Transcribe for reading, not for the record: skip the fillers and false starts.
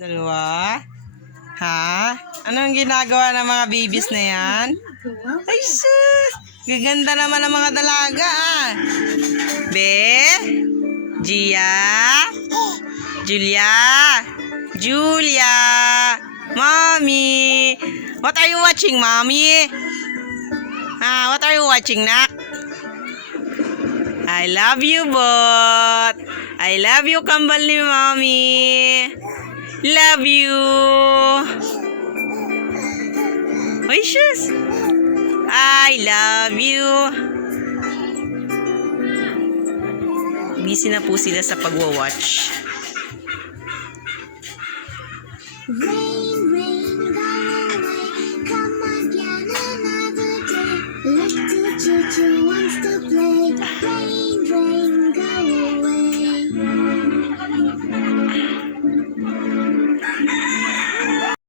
Dalawa? Ha? Anong ginagawa ng mga babies na yan? Ay, sus! Gaganda naman ng mga dalaga, ah. Be? Gia? Julia? Julia? Mommy? What are you watching, Mommy? What are you watching, Nak? I love you, bot. I love you, kambal ni Mommy. Love you. Uy, sus. I love you. Busy na po sila sa pagwa-watch. Rain, rain, go away. Come again another day. Little choo-choo wants to play. Rain, rain, go away.